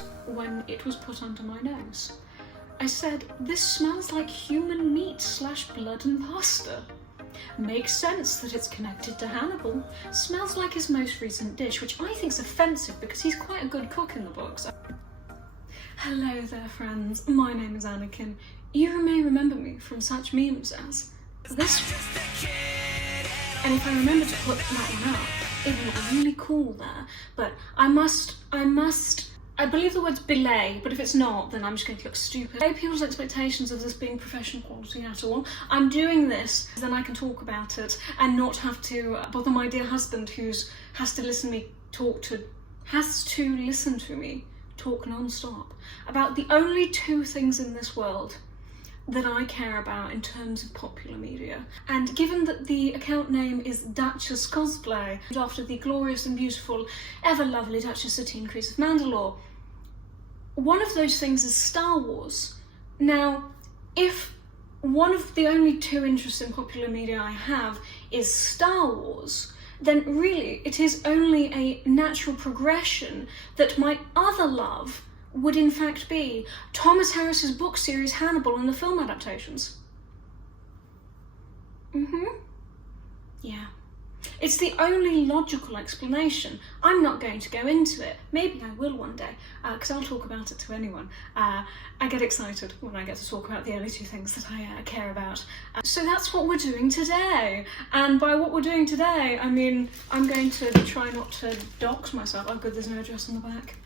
was when it was put under my nose. I said, "This smells like human meat / blood and pasta. Makes sense that it's connected to Hannibal. Smells like his most recent dish," which I think is offensive because he's quite a good cook in the books. Hello there, friends. My name is Anakin. You may remember me from such memes as this one. And if I remember to put that one up, it will look really cool there. But I believe the word's belay, but if it's not, then I'm just going to look stupid. Belay people's expectations of this being professional quality at all. I'm doing this, then I can talk about it and not have to bother my dear husband has to listen to me talk non-stop about the only two things in this world that I care about in terms of popular media. And given that the account name is Duchess Cosplay, after the glorious and beautiful, ever lovely Duchess Satine Crease of Mandalore, one of those things is Star Wars. Now, if one of the only two interests in popular media I have is Star Wars, then really it is only a natural progression that my other love would in fact be Thomas Harris's book series Hannibal and the film adaptations. Yeah. It's the only logical explanation. I'm not going to go into it. Maybe I will one day, because I'll talk about it to anyone. I get excited when I get to talk about the only two things that I care about. So that's what we're doing today. And by what we're doing today, I mean, I'm going to try not to dox myself. Oh good, there's no address on the back.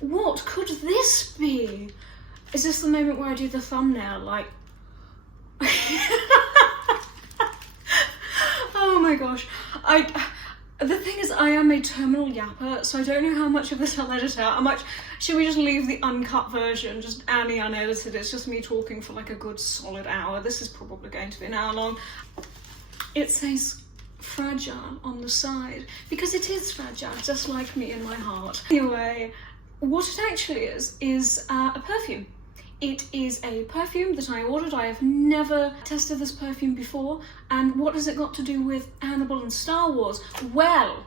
What could this be? Is this the moment where I do the thumbnail, like... Oh my gosh. The thing is, I am a terminal yapper, so I don't know how much of this I'll edit out. Should we just leave the uncut version, just Annie unedited? It's just me talking for like a good solid hour. This is probably going to be an hour long. It says fragile on the side, because it is fragile, just like me in my heart. Anyway, what it actually is a perfume. It is a perfume that I ordered. I have never tested this perfume before. And what has it got to do with Hannibal and Star Wars? Well,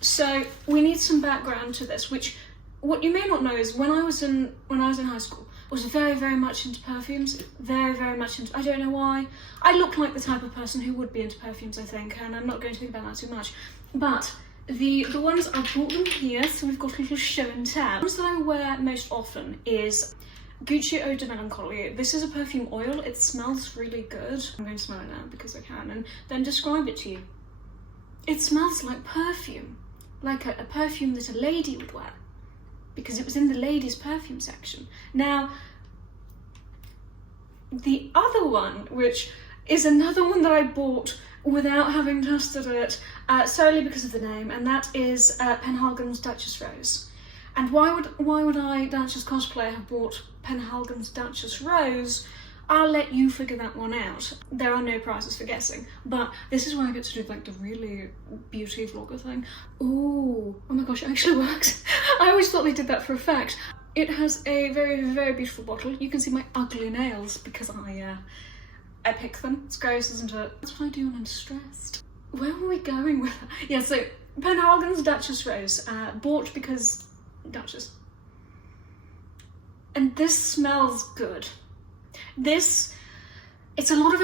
so we need some background to this, which, what you may not know is when I was in high school, I was very, very much into perfumes, very, very much into, I don't know why. I look like the type of person who would be into perfumes, I think, and I'm not going to think about that too much. But the ones, I brought them here, so we've got a little show and tell. The ones that I wear most often is Gucci Eau de Melancholy. This is a perfume oil. It smells really good. I'm going to smell it now because I can, and then describe it to you. It smells like perfume, like a perfume that a lady would wear, because it was in the ladies' perfume section. Now, the other one, which is another one that I bought without having tested it, solely because of the name, and that is Penhaligon's Duchess Rose. And why would I, Duchess Cosplay, have bought Penhaligon's Duchess Rose? I'll let you figure that one out. There are no prizes for guessing, but this is where I get to do like the really beauty vlogger thing. Ooh, oh my gosh, it actually works. I always thought they did that for effect. It has a very, very beautiful bottle. You can see my ugly nails because I pick them. It's gross, isn't it? That's what I do when I'm stressed. Where were we going with that? Yeah, so Penhaligon's Duchess Rose, bought because Duchess. And this smells good. It's a lot of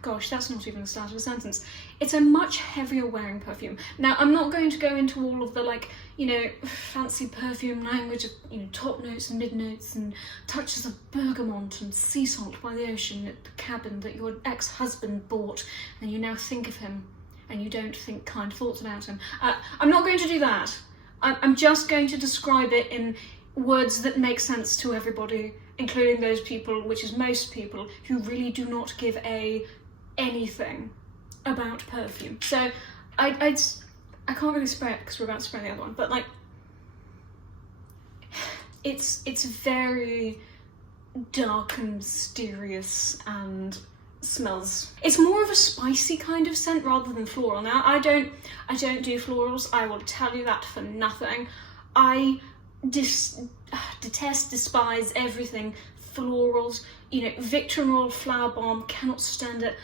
gosh, that's not even the start of a sentence. It's a much heavier wearing perfume. Now, I'm not going to go into all of the, like, you know, fancy perfume language of, you know, top notes and mid notes and touches of bergamot and sea salt by the ocean at the cabin that your ex-husband bought, and you now think of him and you don't think kind thoughts about him. I'm not going to do that. I'm just going to describe it in words that make sense to everybody, including those people, which is most people, who really do not give anything about perfume. So I can't really spray it because we're about to spray the other one, but like, it's very dark and mysterious and smells. It's more of a spicy kind of scent rather than floral. Now, I don't do florals. I will tell you that for nothing. I detest, despise everything florals. You know, Victor and Royal Flower Bomb, cannot stand it.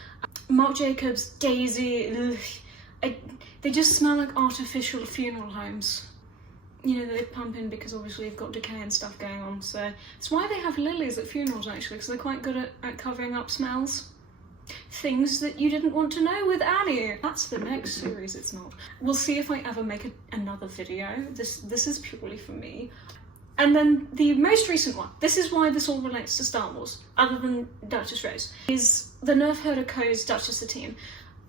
Marc Jacobs, Daisy, ugh. They just smell like artificial funeral homes. you know, they pump in because obviously you've got decay and stuff going on. So it's why they have lilies at funerals, actually, because they're quite good at covering up smells. Things that you didn't want to know with Annie. That's the next series, it's not. We'll see if I ever make another video. This is purely for me. And then the most recent one, this is why this all relates to Star Wars, other than Duchess Rose, is the Nerf Herder Co's Duchess Satine.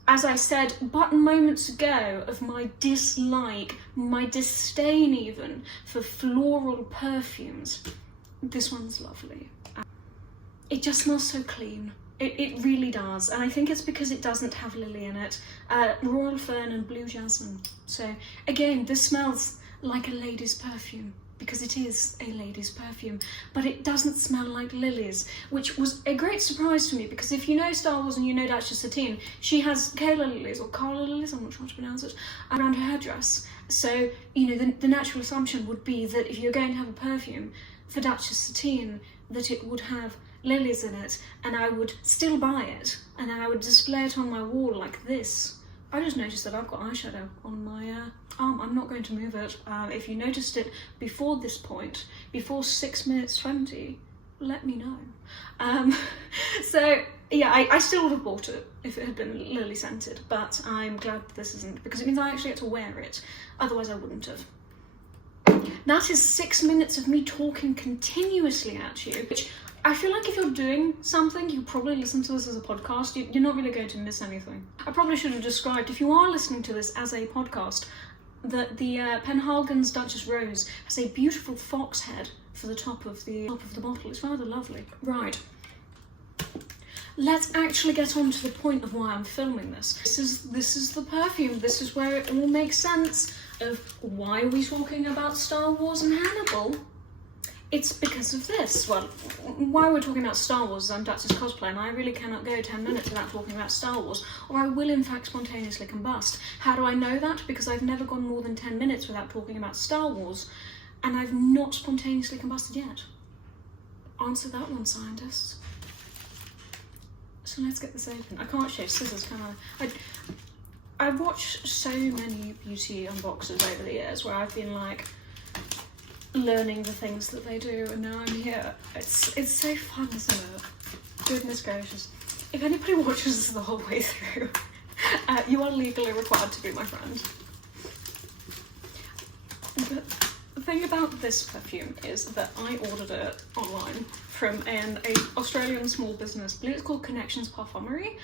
As I said but moments ago of my dislike, my disdain even, for floral perfumes, this one's lovely. It just smells so clean. It really does, and I think it's because it doesn't have lily in it. Royal fern and blue jasmine. So again, this smells like a lady's perfume, because it is a lady's perfume, but it doesn't smell like lilies, which was a great surprise to me, because if you know Star Wars and you know Duchess Satine, she has Kayla lilies, or Carla lilies, I'm not sure how to pronounce it, around her headdress. So, you know, the natural assumption would be that if you're going to have a perfume for Duchess Satine, that it would have lilies in it, and I would still buy it, and then I would display it on my wall like this. I just noticed that I've got eyeshadow on my arm. I'm not going to move it. If you noticed it before this point, before 6 minutes 20, let me know. So yeah, I still would have bought it if it had been lily scented, but I'm glad this isn't, because it means I actually get to wear it. Otherwise I wouldn't have. That is 6 minutes of me talking continuously at you, which I feel like if you're doing something, you probably listen to this as a podcast, you're not really going to miss anything. I probably should have described, if you are listening to this as a podcast, that the Penhaligon's Duchess Rose has a beautiful fox head for the top of the bottle. It's rather lovely. Right. Let's actually get on to the point of why I'm filming this. This is the perfume. This is where it all makes sense of why are we talking about Star Wars and Hannibal. It's because of this. Well, why we're talking about Star Wars is I'm Duchess cosplay, and I really cannot go 10 minutes without talking about Star Wars, or I will in fact spontaneously combust. How do I know that? Because I've never gone more than 10 minutes without talking about Star Wars, and I've not spontaneously combusted yet. Answer that one, scientists. So let's get this open. I can't shave scissors, can I? I've watched so many beauty unboxers over the years where I've been like, learning the things that they do, and now I'm here. It's so fun, isn't it? Goodness gracious. If anybody watches this the whole way through, you are legally required to be my friend. But the thing about this perfume is that I ordered it online from an Australian small business. I believe it's called Connections Parfumerie.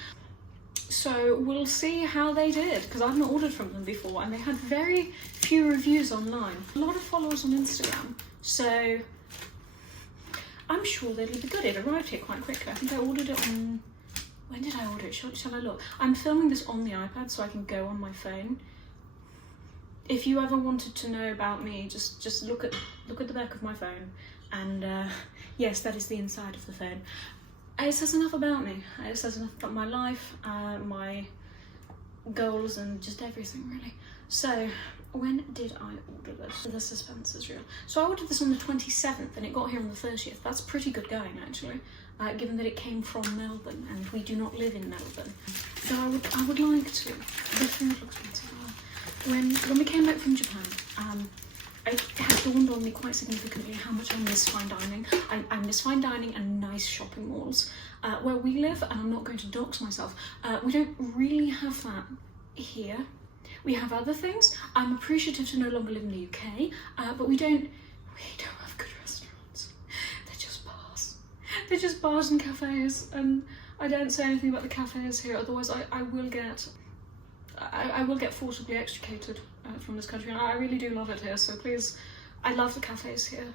So we'll see how they did, because I've not ordered from them before, and they had very few reviews online. A lot of followers on Instagram, so I'm sure they'll be good. It arrived here quite quickly. I think I ordered it on... When did I order it? Shall I look? I'm filming this on the iPad so I can go on my phone. If you ever wanted to know about me, just look at the back of my phone, and yes, that is the inside of the phone. It says enough about me. It says enough about my life, my goals, and just everything, really. So, when did I order this? The suspense is real. So I ordered this on the 27th, and it got here on the 30th. That's pretty good going, actually, given that it came from Melbourne, and we do not live in Melbourne. So I would like to. The food looks fancy. When we came back from Japan, it had dawned on me quite significantly how much I miss fine dining. I miss fine dining and nice shopping malls. Where we live, and I'm not going to dox myself, we don't really have that here. We have other things. I'm appreciative to no longer live in the UK, but we don't have good restaurants. They're just bars. They're just bars and cafes, and I don't say anything about the cafes here, otherwise I will get forcibly extricated from this country, and I really do love it here, so please, I love the cafes here.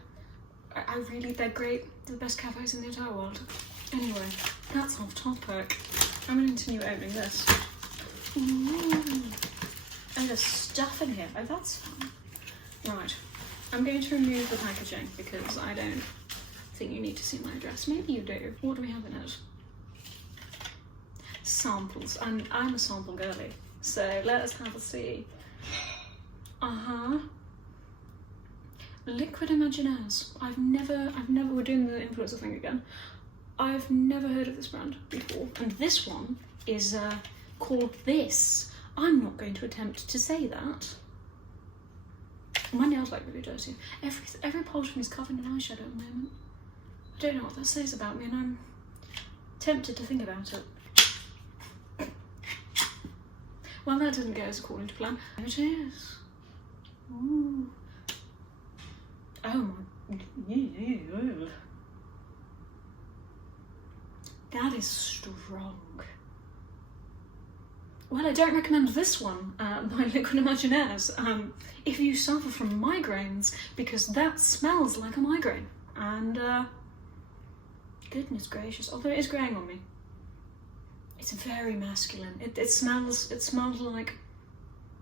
They're great. They're the best cafes in the entire world. Anyway, that's off topic. I'm going to continue opening this. Ooh. Oh, there's stuff in here. Oh, that's fun. Right, I'm going to remove the packaging because I don't think you need to see my address. Maybe you do. What do we have in it? Samples. I'm a sample girly, so let us have a see. Liquid Imaginaires. I've never, we're doing the influencer thing again. I've never heard of this brand before. And this one is called this. I'm not going to attempt to say that. My nails like really dirty. Every part of me is covered in eyeshadow at the moment. I don't know what that says about me, and I'm tempted to think about it. Well, that didn't go as according to plan. There it is. Ooh. Oh my. That is strong. Well, I don't recommend this one by Liquid Imaginaires if you suffer from migraines, because that smells like a migraine. And goodness gracious, although it is growing on me. It's very masculine. It smells like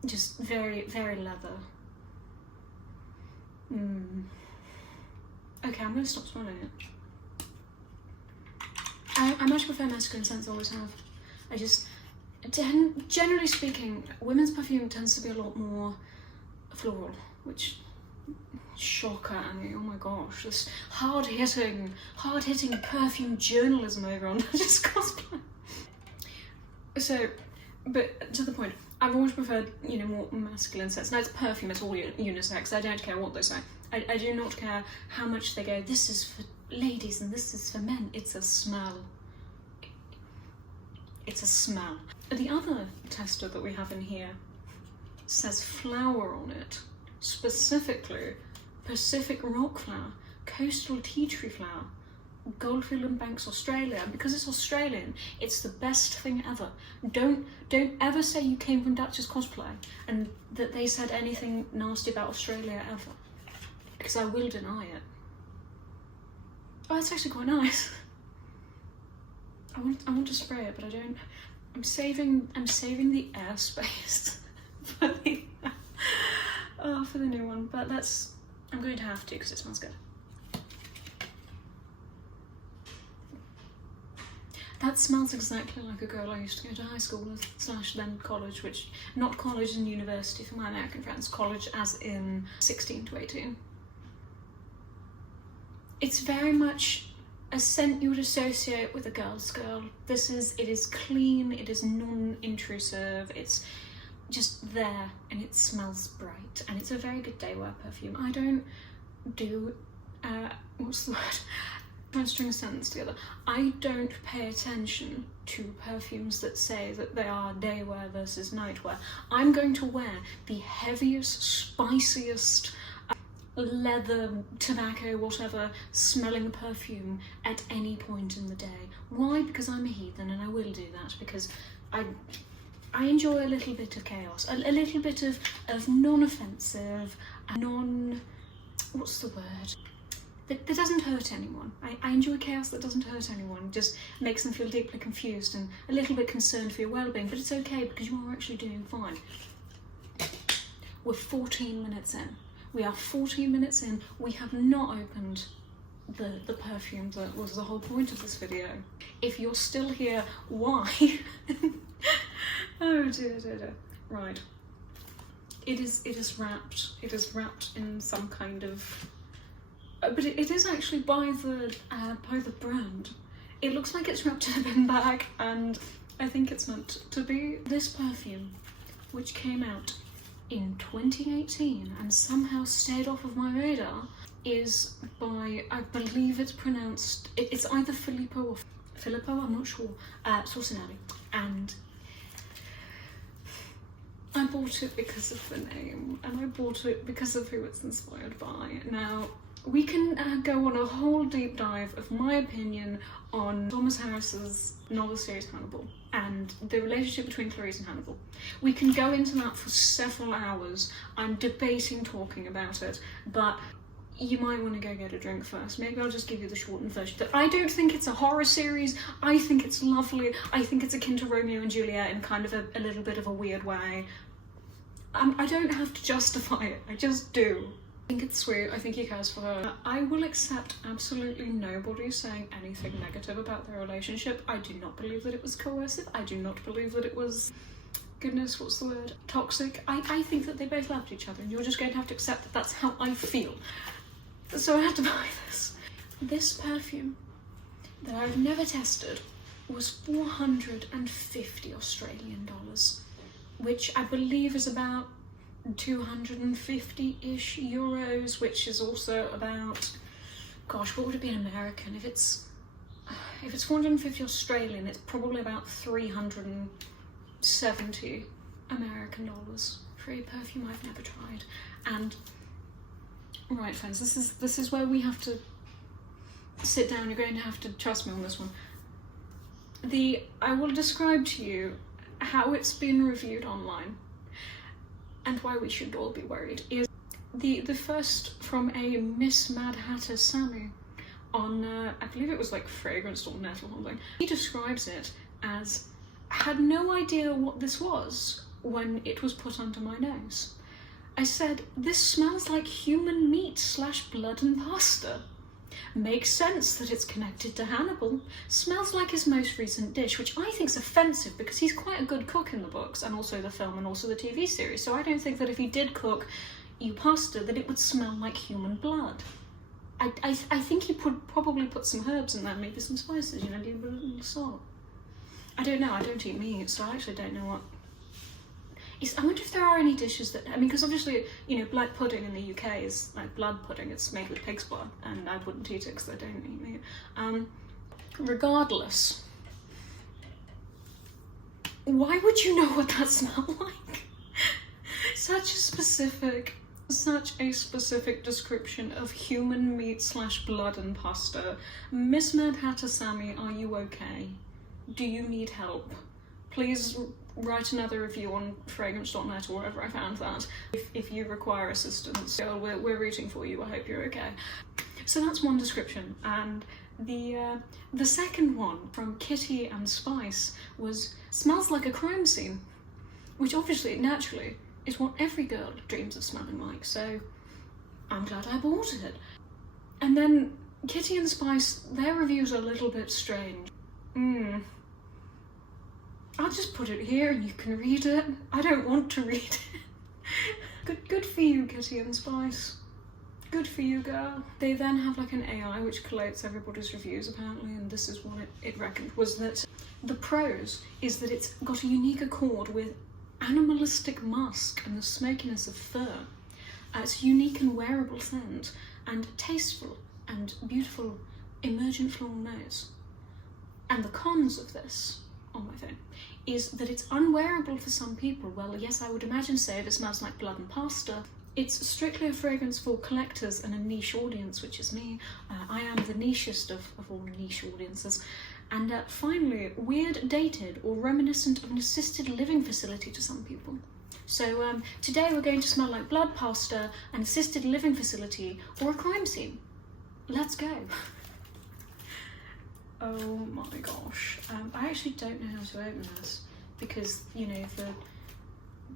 just very, very leather. Okay, I'm going to stop smelling it. I much prefer masculine scents, I always have. I just, generally speaking, women's perfume tends to be a lot more floral, which, shocker, Annie, oh my gosh, this hard-hitting perfume journalism over on just cosplay. So, but to the point, I've always preferred, you know, more masculine scents. Now it's perfume, it's all unisex, I don't care what they say. I do not care how much they go, this is for ladies and this is for men. It's a smell. It's a smell. The other tester that we have in here says flower on it, specifically Pacific rock flower, coastal tea tree flower, Goldfield and Banks, Australia. And because it's Australian, it's the best thing ever. Don't ever say you came from Duchess Cosplay and that they said anything nasty about Australia ever, because I will deny it. Oh, it's actually quite nice. I want to spray it, but I don't. I'm saving the airspace for the new one. But I'm going to have to because it smells good. That smells exactly like a girl I used to go to high school with / then college, which not college and university for my American friends, college as in 16 to 18. It's very much a scent you would associate with a girl's girl. It is clean, it is non-intrusive, it's just there, and it smells bright, and it's a very good day wear perfume. I don't do, what's the word? Trying to string a sentence together. I don't pay attention to perfumes that say that they are day wear versus night wear. I'm going to wear the heaviest, spiciest, leather, tobacco, whatever, smelling perfume at any point in the day. Why? Because I'm a heathen, and I will do that because I enjoy a little bit of chaos, a little bit of non-offensive, what's the word? That doesn't hurt anyone. I enjoy chaos that doesn't hurt anyone, just makes them feel deeply confused and a little bit concerned for your well-being, but it's okay because you are actually doing fine. We're 14 minutes in. We are 14 minutes in. We have not opened the perfume that was the whole point of this video. If you're still here, why? Oh dear. Right. It is wrapped in some kind of, but it is actually by the brand. It looks like it's wrapped in a bin bag, and I think it's meant to be. This perfume, which came out in 2018 and somehow stayed off of my radar, is by, I believe it's pronounced, it's either Filippo, I'm not sure, Sorcinelli, and I bought it because of the name, and I bought it because of who it's inspired by. Now, we can go on a whole deep dive of my opinion on Thomas Harris's novel series Hannibal and the relationship between Clarice and Hannibal. We can go into that for several hours. I'm debating talking about it, but you might want to go get a drink first. Maybe I'll just give you the shortened version. But I don't think it's a horror series. I think it's lovely. I think it's akin to Romeo and Juliet in kind of a little bit of a weird way. I don't have to justify it, I just do. I think it's sweet, I think he cares for her. I will accept absolutely nobody saying anything negative about their relationship. I do not believe that it was coercive. I do not believe that it was, goodness, what's the word? Toxic. I think that they both loved each other, and you're just going to have to accept that that's how I feel. So I had to buy this. This perfume that I've never tested was 450 Australian dollars, which I believe is about 250-ish euros, which is also about, gosh, what would it be in American? If it's 450 Australian, it's probably about 370 American dollars for a perfume I've never tried. And right, friends, this is where we have to sit down. You're going to have to trust me on this one. I will describe to you how it's been reviewed online and why we should all be worried. Is the first from a Miss Mad Hatter Sammy on I believe it was like fragrance.net or something. He describes it as, had no idea what this was when it was put under my nose. I said, this smells like human meat / blood and pasta. Makes sense that it's connected to Hannibal. Smells like his most recent dish, which I think's offensive because he's quite a good cook in the books and also the film and also the TV series. So I don't think that if he did cook you pasta that it would smell like human blood. I think he probably put some herbs in there, maybe some spices, you know, a little salt. I don't know, I don't eat meat, so I actually don't know what. I wonder if there are any dishes that, I mean, because obviously, you know, black pudding in the UK is like blood pudding, it's made with pig's blood, and I wouldn't eat it because I don't eat meat. Regardless, why would you know what that smelled like? Such a specific description of human meat / blood and pasta. Miss Mad Hatter Sammy, are you okay? Do you need help? Please write another review on fragrance.net or wherever I found that if you require assistance. Girl, we're rooting for you. I hope you're okay. So that's one description, and the second one from Kitty and Spice was smells like a crime scene, which obviously naturally is what every girl dreams of smelling like, so I'm glad I bought it. And then Kitty and Spice, their reviews are a little bit strange. I'll just put it here and you can read it. I don't want to read it. Good for you, Kitty and Spice. Good for you, girl. They then have like an AI which collates everybody's reviews apparently, and this is what it reckoned was that the pros is that it's got a unique accord with animalistic musk and the smokiness of fur. It's a unique and wearable scent and tasteful and beautiful emergent floral nose. And the cons of this on my phone is that it's unwearable for some people. Well, yes, I would imagine so if it smells like blood and pasta. It's strictly a fragrance for collectors and a niche audience, which is me. I am the nichest of all niche audiences. And finally, weird, dated, or reminiscent of an assisted living facility to some people. So today we're going to smell like blood, pasta, an assisted living facility, or a crime scene. Let's go. Oh my gosh. I actually don't know how to open this because, you know,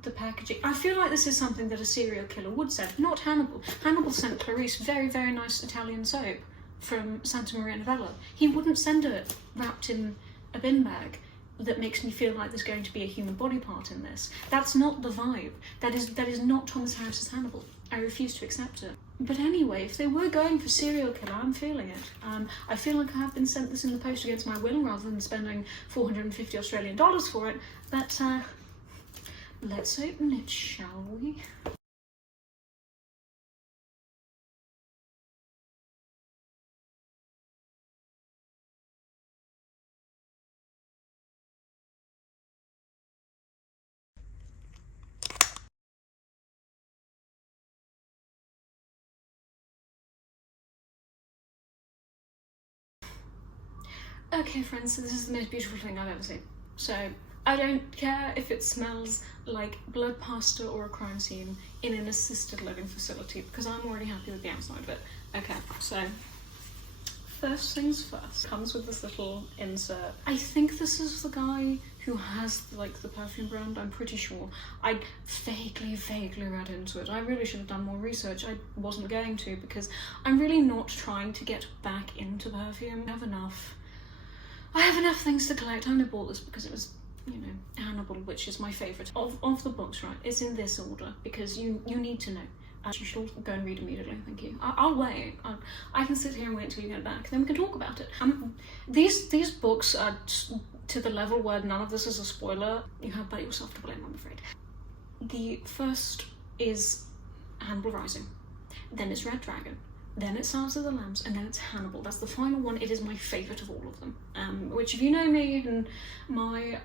the packaging. I feel like this is something that a serial killer would send, not Hannibal. Hannibal sent Clarice very, very nice Italian soap from Santa Maria Novella. He wouldn't send it wrapped in a bin bag that makes me feel like there's going to be a human body part in this. That's not the vibe. That is not Thomas Harris's Hannibal. I refuse to accept it. But anyway, if they were going for serial killer, I'm feeling it. I feel like I have been sent this in the post against my will rather than spending 450 Australian dollars for it. But let's open it, shall we? Okay friends, so this is the most beautiful thing I've ever seen. So I don't care if it smells like blood pasta or a crime scene in an assisted living facility because I'm already happy with the outside of it. Okay, so first things first, comes with this little insert. I think this is the guy who has like the perfume brand, I'm pretty sure. I vaguely read into it. I really should have done more research. I wasn't going to because I'm really not trying to get back into perfume. I have enough things to collect. I only bought this because it was, you know, Hannibal, which is my favourite of the books, right? It's in this order because you need to know. You should go and read immediately, thank you. I'll wait. I can sit here and wait till you get back, then we can talk about it. These books are to the level where none of this is a spoiler. You have but yourself to blame, I'm afraid. The first is Hannibal Rising, then it's Red Dragon, then it's Silence of the Lambs, and then it's Hannibal. That's the final one. It is my favourite of all of them. Which, if you know me and my,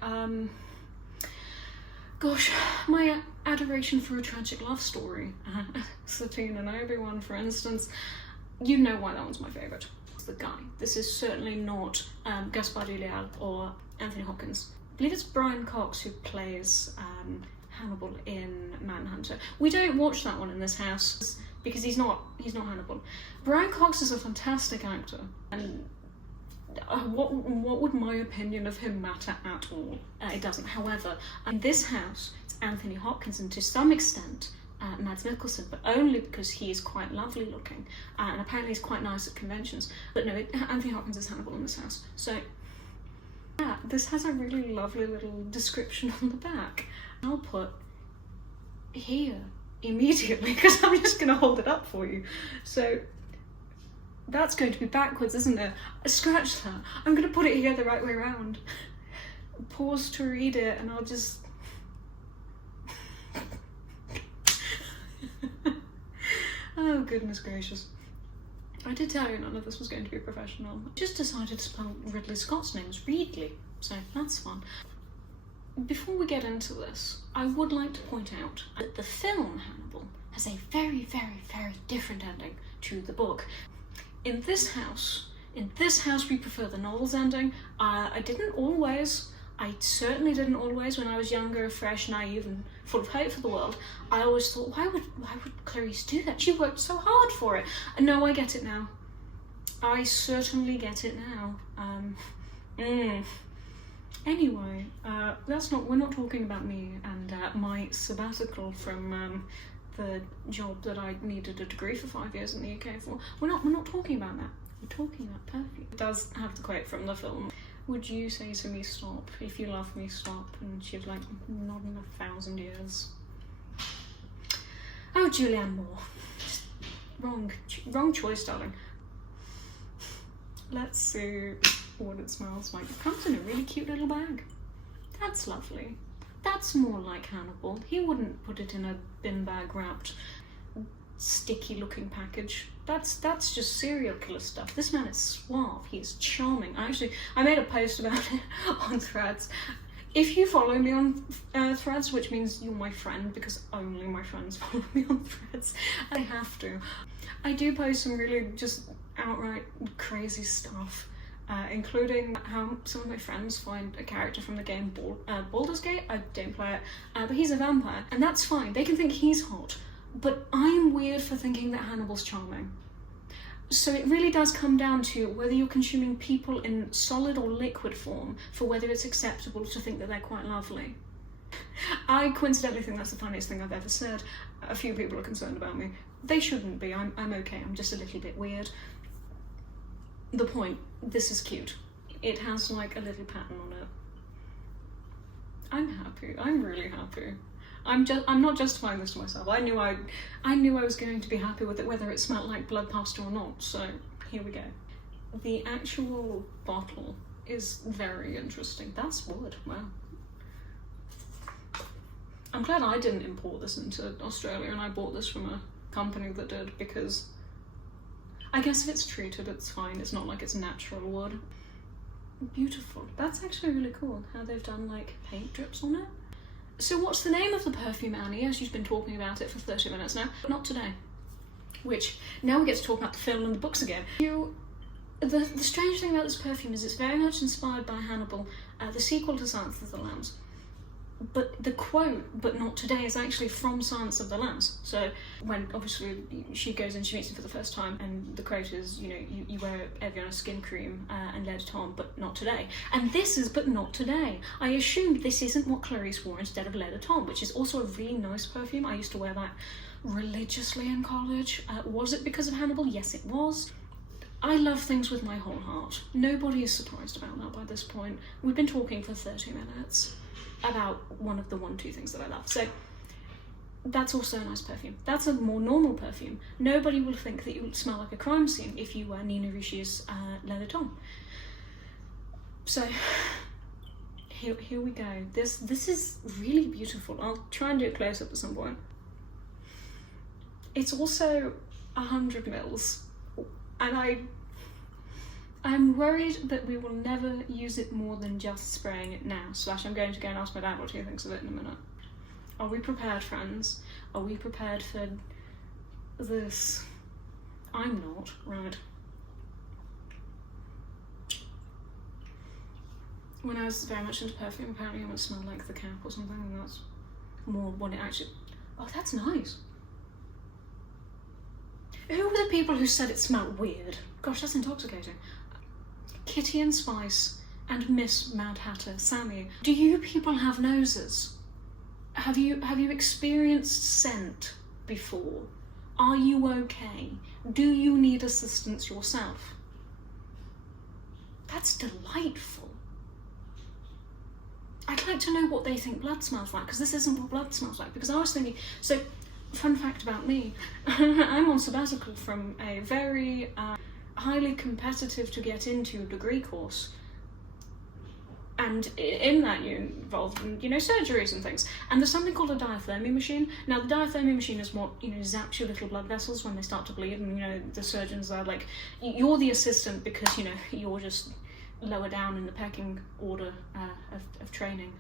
my adoration for a tragic love story, Satine and Obi-Wan, for instance, you know why that one's my favourite. It's the guy. This is certainly not Gaspard Ulliel or Anthony Hopkins. I believe it's Brian Cox who plays Hannibal in Manhunter. We don't watch that one in this house because he's not Hannibal. Brian Cox is a fantastic actor, and what would my opinion of him matter at all? It doesn't. However, in this house, it's Anthony Hopkins and to some extent Mads Mikkelsen, but only because he is quite lovely looking, and apparently he's quite nice at conventions. But no, Anthony Hopkins is Hannibal in this house. So yeah, this has a really lovely little description on the back. I'll put here immediately because I'm just going to hold it up for you. So that's going to be backwards, isn't it? Scratch that. I'm going to put it here the right way around. Pause to read it and I'll just... Oh, goodness gracious. I did tell you none of this was going to be professional. I just decided to spell Ridley Scott's name as Reedley, so that's fun. Before we get into this, I would like to point out that the film Hannibal has a very, very, very different ending to the book. In this house we prefer the novel's ending. I certainly didn't always when I was younger, fresh, naive, and full of hope for the world. I always thought, why would Clarice do that? She worked so hard for it. And no, I get it now. I certainly get it now. Anyway, we're not talking about me and my sabbatical from the job that I needed a degree for 5 years in the UK for. We're not talking about that. We're talking about perfume. It does have the quote from the film. Would you say to me, stop? If you love me, stop. And she's like, not in 1,000 years. Oh, Julianne Moore. Wrong choice, darling. Let's see what it smells like. It comes in a really cute little bag. That's lovely. That's more like Hannibal. He wouldn't put it in a bin bag wrapped, sticky looking package. That's just serial killer stuff. This man is suave. He is charming. I made a post about it on Threads. If you follow me on Threads, which means you're my friend because only my friends follow me on Threads, I have to. I do post some really just outright crazy stuff, including how some of my friends find a character from the game Baldur's Gate. I don't play it, but he's a vampire, and that's fine. They can think he's hot. But I'm weird for thinking that Hannibal's charming. So it really does come down to whether you're consuming people in solid or liquid form for whether it's acceptable to think that they're quite lovely. I coincidentally think that's the funniest thing I've ever said. A few people are concerned about me. They shouldn't be. I'm okay. I'm just a little bit weird. The point, this is cute. It has like a little pattern on it. I'm happy. I'm really happy. I'm not justifying this to myself. I knew I was going to be happy with it, whether it smelled like blood pasta or not. So here we go. The actual bottle is very interesting. That's wood. Wow. I'm glad I didn't import this into Australia and I bought this from a company that did, because I guess if it's treated, it's fine. It's not like it's natural wood. Beautiful. That's actually really cool how they've done like paint drips on it. So what's the name of the perfume, Annie, as you've been talking about it for 30 minutes now? But not today. Which, now we get to talk about the film and the books again. The strange thing about this perfume is it's very much inspired by Hannibal, the sequel to Silence of the Lambs. But the quote, but not today, is actually from Silence of the Lambs. So when, obviously, she goes and she meets him for the first time, and the quote is, you know, you wear Evian skin cream and Led Tom, but not today. And this is but not today. I assumed this isn't what Clarice wore instead of Led Tom, which is also a really nice perfume. I used to wear that religiously in college. Was it because of Hannibal? Yes, it was. I love things with my whole heart. Nobody is surprised about that by this point. We've been talking for 30 minutes. About one of the 1-2 things that I love. So that's also a nice perfume. That's a more normal perfume. Nobody will think that you smell like a crime scene if you wear Nina Ricci's Leather Tom. So here we go. This is really beautiful. I'll try and do it close up at some point. It's also 100 mils, and I'm worried that we will never use it more than just spraying it now. / I'm going to go and ask my dad what he thinks of it in a minute. Are we prepared, friends? Are we prepared for this? I'm not. Right. When I was very much into perfume, apparently it would smell like the cap or something, and that's more what it actually... Oh, that's nice. Who were the people who said it smelled weird? Gosh, that's intoxicating. Kitty and Spice and Miss Mad Hatter Sammy. Do you people have noses? Have you experienced scent before? Are you okay? Do you need assistance yourself? That's delightful. I'd like to know what they think blood smells like, because this isn't what blood smells like. Because I was thinking, so, fun fact about me, I'm on sabbatical from a very highly competitive to get into degree course. And in that you're involved in, surgeries and things. And there's something called a diathermy machine. Now, the diathermy machine is what, zaps your little blood vessels when they start to bleed, and, the surgeons are like, you're the assistant because, you're just lower down in the pecking order of training.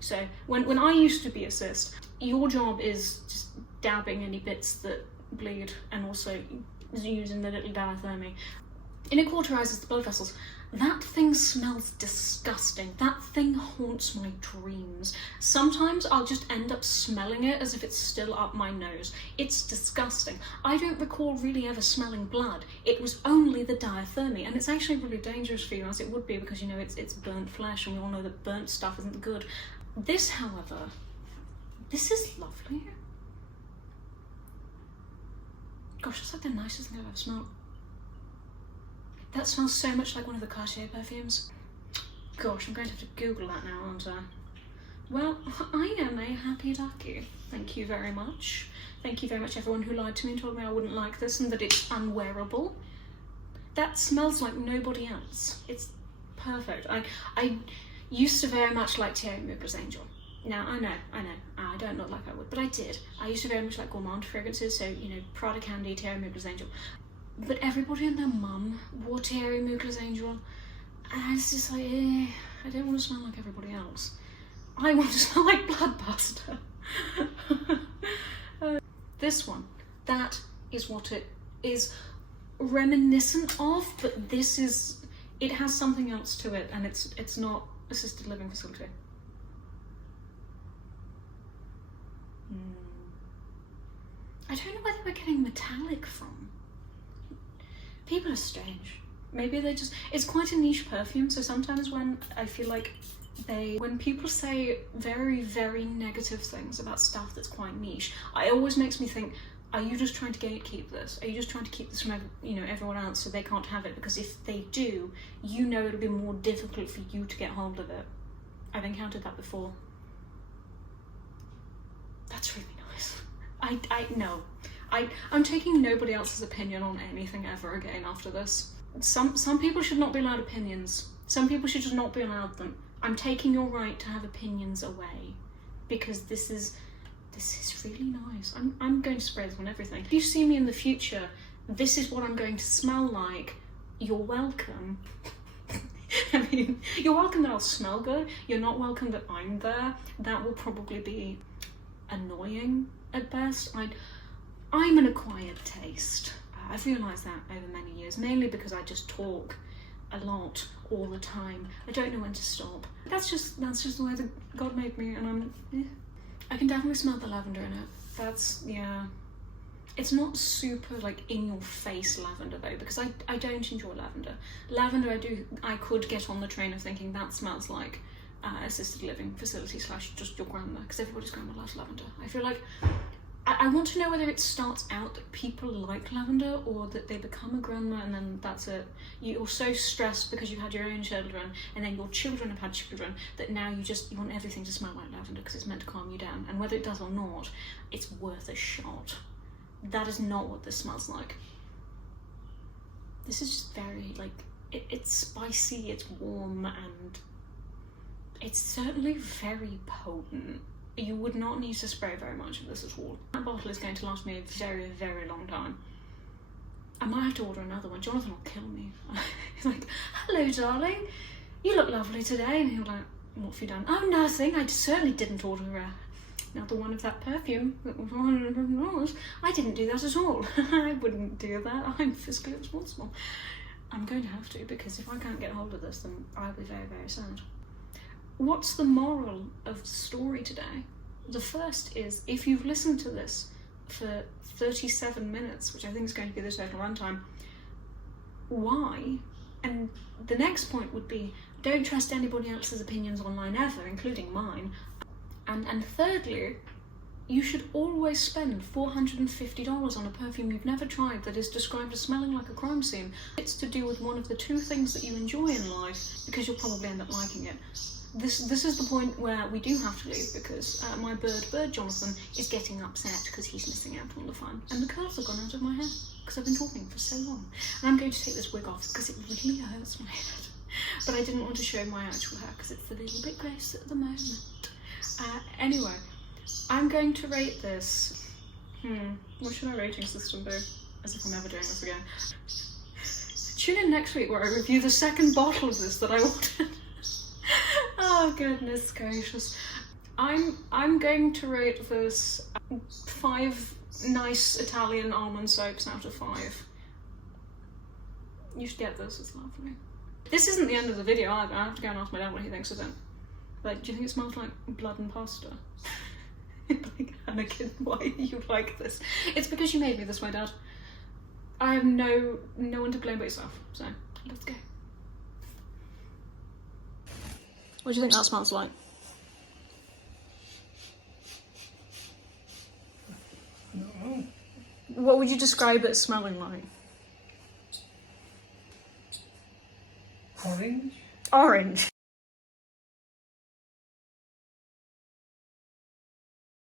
So when I used to be assist, your job is just dabbing any bits that bleed and also using the little diathermy. And it cauterizes the blood vessels. That thing smells disgusting. That thing haunts my dreams. Sometimes I'll just end up smelling it as if it's still up my nose. It's disgusting. I don't recall really ever smelling blood. It was only the diathermy, and it's actually really dangerous for you, as it would be, because it's burnt flesh, and we all know that burnt stuff isn't good. This, however, this is lovely. Gosh, it's like the nicest thing I've ever smelled. That smells so much like one of the Cartier perfumes. Gosh, I'm going to have to Google that now, aren't I? Well, I am a happy ducky. Thank you very much. Thank you very much, everyone who lied to me and told me I wouldn't like this and that it's unwearable. That smells like nobody else. It's perfect. I used to very much like Thierry Mugler's Angel. Now, I know, I don't look like I would, but I did. I used to very much like gourmand fragrances, so, Prada Candy, Thierry Mugler's Angel. But everybody and their mum wore Thierry Mugler's Angel, and I was just like, I don't want to smell like everybody else. I want to smell like Bloodbuster. This one, that is what it is reminiscent of, but it has something else to it, and it's not assisted living facility. I don't know where they were getting metallic from. People are strange. Maybe it's quite a niche perfume, so sometimes when I feel like when people say very, very negative things about stuff that's quite niche, it always makes me think, are you just trying to gatekeep this? Are you just trying to keep this from everyone else so they can't have it? Because if they do, it'll be more difficult for you to get hold of it. I've encountered that before. That's really nice. I'm taking nobody else's opinion on anything ever again after this. Some people should not be allowed opinions. Some people should just not be allowed them. I'm taking your right to have opinions away, because this is really nice. I'm going to spray this on everything. If you see me in the future, this is what I'm going to smell like. You're welcome. I mean, you're welcome that I'll smell good. You're not welcome that I'm there. That will probably be annoying at best. I'm an acquired taste. I've realised that over many years, mainly because I just talk a lot all the time. I don't know when to stop. That's just the way that God made me, and I can definitely smell the lavender in it. Yeah. It's not super in your face lavender though, because I don't enjoy lavender. Lavender I could get on the train of thinking that smells like assisted living facility / just your grandma, because everybody's grandma loves lavender. I feel like I want to know whether it starts out that people like lavender, or that they become a grandma and then that's it. You're so stressed because you've had your own children, and then your children have had children, that now you want everything to smell like lavender because it's meant to calm you down. And whether it does or not, it's worth a shot. That is not what this smells like. This is just very, it's spicy, it's warm, and it's certainly very potent. you would not need to spray very much of this at all. That bottle is going to last me a very, very long time. I might have to order another one. Jonathan will kill me. He's like, hello darling, you look lovely today. And he'll like, what have you done? Oh, nothing, I certainly didn't order another one of that perfume that was $100. I didn't do that at all. I wouldn't do that, I'm fiscally responsible. I'm going to have to, because if I can't get hold of this, then I'll be very, very sad. What's the moral of the story today? The first is, if you've listened to this for 37 minutes, which I think is going to be the total runtime, why? And the next point would be, don't trust anybody else's opinions online ever, including mine. And thirdly, you should always spend $450 on a perfume you've never tried that is described as smelling like a crime scene. It's to do with one of the two things that you enjoy in life, because you'll probably end up liking it. This is the point where we do have to leave, because my bird Jonathan is getting upset because he's missing out on the fun. And the curls have gone out of my hair because I've been talking for so long. And I'm going to take this wig off because it really hurts my head. But I didn't want to show my actual hair because it's a little bit gross at the moment. Anyway, I'm going to rate this. What should our rating system be? As if I'm ever doing this again. Tune in next week where I review the second bottle of this that I ordered. Oh goodness gracious. I'm going to rate this 5 nice Italian almond soaps out of 5. You should get this, it's lovely. This isn't the end of the video either. I have to go and ask my dad what he thinks of it. Like, do you think it smells like blood and pasta? Like, Anakin, why do you like this? It's because you made me this way, Dad. I have no one to blame but yourself, so let's go. What do you think that smells like? No. What would you describe it smelling like? Orange. Orange.